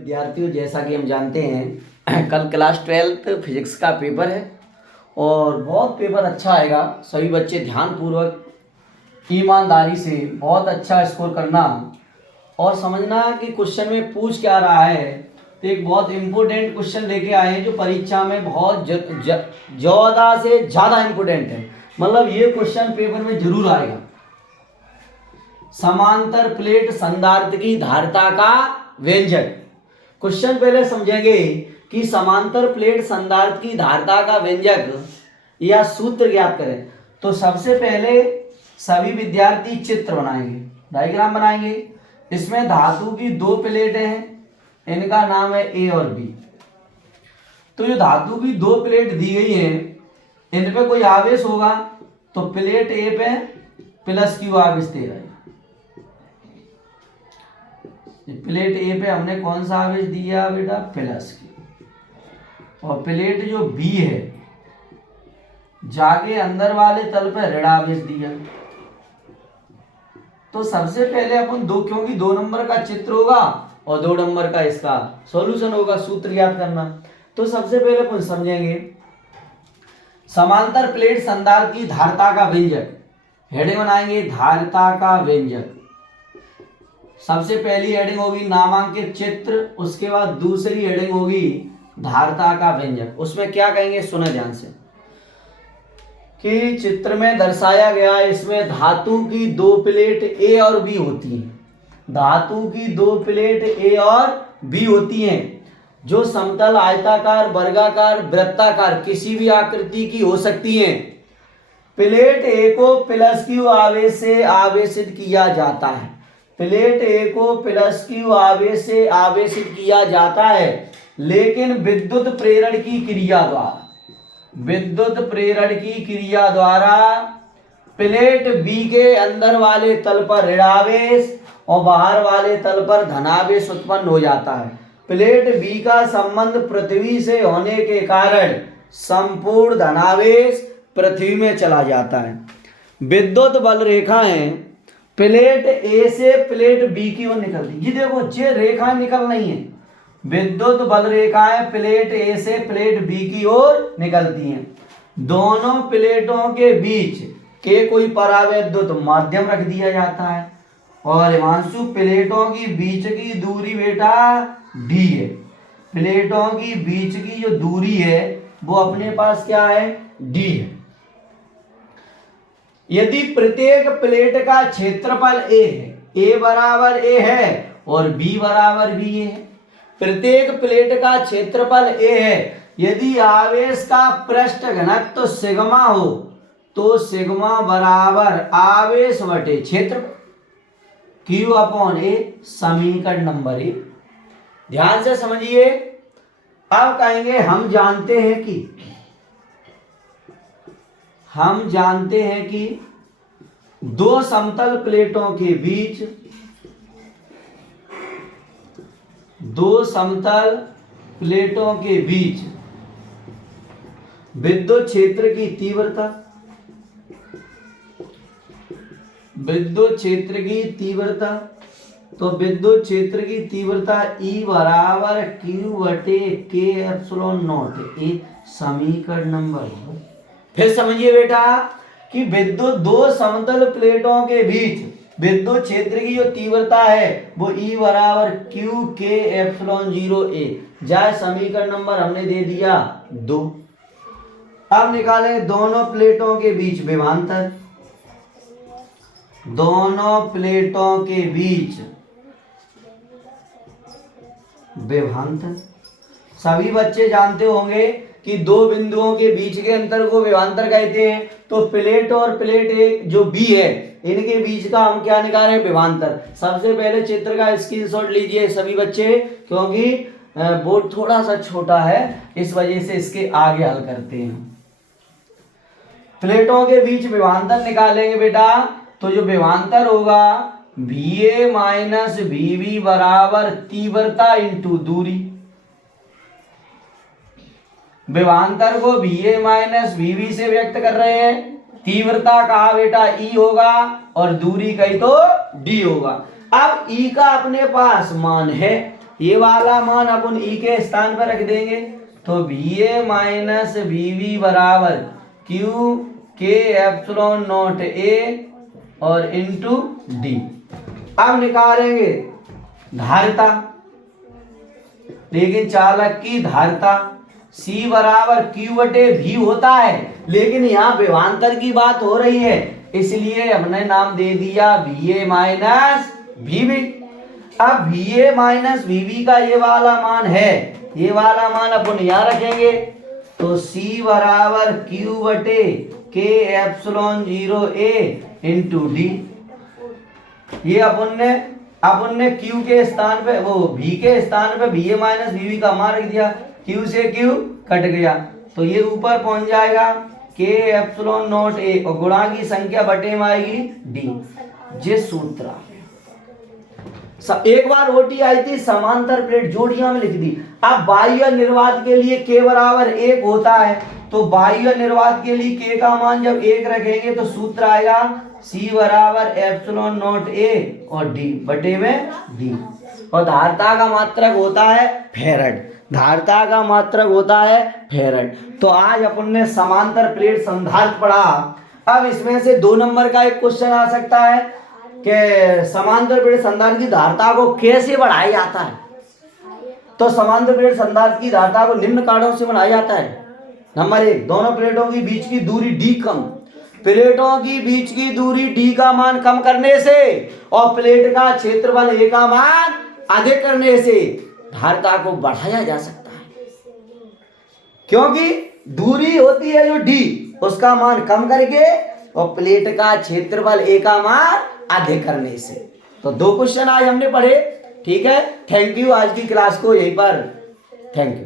विद्यार्थियों, जैसा कि हम जानते हैं कल क्लास 12th फिजिक्स का पेपर है और बहुत पेपर अच्छा आएगा। सभी बच्चे ध्यानपूर्वक ईमानदारी से बहुत अच्छा स्कोर करना और समझना कि क्वेश्चन में पूछ क्या रहा है। तो एक बहुत इम्पोर्टेंट क्वेश्चन लेके आए हैं जो परीक्षा में बहुत ज़्यादा से ज़्यादा इम्पोर्टेंट है। मतलब ये क्वेश्चन पेपर में जरूर आएगा। समांतर प्लेट संधारित्र की धारिता का व्यंजक। क्वेश्चन पहले समझेंगे कि समांतर प्लेट संधारित्र की धारिता का व्यंजक या सूत्र ज्ञात करें। तो सबसे पहले सभी विद्यार्थी चित्र बनाएंगे, डायग्राम बनाएंगे। इसमें धातु की दो प्लेटें हैं, इनका नाम है ए और बी। तो जो धातु की दो प्लेट दी गई हैं, इन पे कोई आवेश होगा तो प्लेट ए पे प्लस क्यू आवेश दे रहा है। प्लेट ए पे हमने कौन सा आवेश दिया बेटा? Plus Q. और प्लेट जो बी है जाके अंदर वाले तल पे ऋण आवेश दिया। तो सबसे पहले अपन क्योंकि 2 नंबर का चित्र होगा और 2 नंबर का इसका सॉल्यूशन होगा, सूत्र याद करना। तो सबसे पहले अपन समझेंगे समांतर प्लेट संधारित्र की धारिता का व्यंजक। हेडिंग बनाएंगे धारिता का व्यंजक। सबसे पहली हेडिंग होगी नामांकित चित्र, उसके बाद दूसरी हेडिंग होगी धारिता का व्यंजक। उसमें क्या कहेंगे सुना ध्यान से कि चित्र में दर्शाया गया है, इसमें धातु की दो प्लेट ए और बी होती हैं। धातु की दो प्लेट ए और बी होती हैं जो समतल, आयताकार, वर्गाकार, वृत्ताकार किसी भी आकृति की हो सकती हैं। प्लेट ए को प्लस क्यू आवेश से आवेशित किया जाता है। प्लेट ए को प्लस क्यू आवेश से आवेशित किया जाता है, लेकिन विद्युत प्रेरण की क्रिया द्वारा प्लेट बी के अंदर वाले तल पर ऋणावेश और बाहर वाले तल पर धनावेश उत्पन्न हो जाता है। प्लेट बी का संबंध पृथ्वी से होने के कारण संपूर्ण धनावेश पृथ्वी में चला जाता है। विद्युत बल रेखाएं प्लेट ए से प्लेट बी की ओर निकलती। ये देखो, ये रेखाएं निकल रही हैं। विद्युत बल रेखाएं प्लेट ए से प्लेट बी की ओर निकलती हैं। दोनों प्लेटों के बीच के कोई परावैद्युत माध्यम रख दिया जाता है। और हिमांशु, प्लेटों की बीच की दूरी बेटा डी है। प्लेटों की बीच की जो दूरी है वो अपने पास क्या है? डी है। यदि प्रत्येक प्लेट का क्षेत्रफल ए है, ए बराबर ए है और बी बराबर बी है। प्रत्येक प्लेट का क्षेत्रफल ए है। यदि आवेश का पृष्ठ घनत्व सिग्मा हो तो सिग्मा बराबर आवेश बटे क्षेत्र क्यू अपॉन ए, समीकरण नंबर 1। ध्यान से समझिए। अब कहेंगे हम जानते हैं कि दो समतल प्लेटों के बीच विद्युत क्षेत्र की तीव्रता तो विद्युत क्षेत्र की तीव्रता E बराबर Q बटे K एप्सिलॉन नॉट, ए समीकरण नंबर 1। फिर समझिए बेटा कि विद्युत दो समतल प्लेटों के बीच विद्युत क्षेत्र की जो तीव्रता है वो E बराबर Q K एप्सिलॉन 0 A, जाए समीकरण नंबर हमने दे दिया 2। अब निकालें दोनों प्लेटों के बीच विभवांतर। दोनों प्लेटों के बीच विभवांतर सभी बच्चे जानते होंगे कि दो बिंदुओं के बीच के अंतर को विभवांतर कहते हैं। तो प्लेट और प्लेट एक जो बी है, इनके बीच का हम क्या निकालें? विभवांतर। सबसे पहले चित्र का स्क्रीनशॉट लीजिए सभी बच्चे, क्योंकि बोर्ड थोड़ा सा छोटा है, इस वजह से इसके आगे हल करते हैं। प्लेटों के बीच विभवांतर निकालेंगे बेटा, तो जो विभवांतर होगा VA माइनस VB बराबर तीव्रता इंटू दूरी। विभवांतर को VA माइनस VB से व्यक्त कर रहे हैं। तीव्रता कहा बेटा E होगा और दूरी कही तो D होगा। अब E का अपने पास मान है, ये वाला मान अपन ई के स्थान पर रख देंगे, तो VA माइनस VB बराबर Q के एप्सिलॉन नॉट A और इंटू D। अब निकालेंगे धारिता, लेकिन चालक की धारिता C बराबर Q बटे V होता है, लेकिन यहाँ विभवांतर की बात हो रही है, इसलिए हमने नाम दे दिया VA माइनस VB। अब VA माइनस VB का ये वाला मान है, ये वाला मान अपन यहाँ रखेंगे, तो C बराबर Q बटे के एप्सिलॉन 0A इंटू D। ये अपन ने Q के स्थान पे वो V के स्थान पे VA माइनस VB का मान रख दिया, Q से Q कट गया, तो ये ऊपर पहुंच जाएगा के एप्सिलॉन नॉट A और गुणा की संख्या बटे में आएगी D। ये सूत्र आ गया। एक बार ओटी आई थी समांतर प्लेट जोड़ियां में लिख दी। अब बाह्य निर्वात के लिए K बराबर 1 होता है, तो बाह्य निर्वात के लिए K का मान जब 1 रखेंगे तो सूत्र आएगा C बराबर एप्सिलॉन नॉट A और D बटे में D। और धारिता का मात्रक होता है फैराड, धारिता का मात्रक होता है फैराड। तो आज अपन ने समांतर प्लेट संधारित्र पढ़ा। अब इसमें से 2 नंबर का एक क्वेश्चन आ सकता है कि समांतर प्लेट संधारित्र की धारिता को कैसे बढ़ाया जाता है। तो समांतर प्लेट संधारित्र की धारिता को निम्न कारणों से बढ़ाया जाता है। नंबर 1, दोनों प्लेटों के बीच की दूरी D कम, प्लेटों की बीच की दूरी D का मान कम करने से और प्लेट का क्षेत्रफल A का मान अधिक करने से धारिता को बढ़ाया जा सकता है, क्योंकि दूरी होती है जो D उसका मान कम करके और प्लेट का क्षेत्रफल A का मान अधिक करने से। तो 2 क्वेश्चन आज हमने पढ़े। ठीक है, थैंक यू। आज की क्लास को यहीं पर थैंक यू।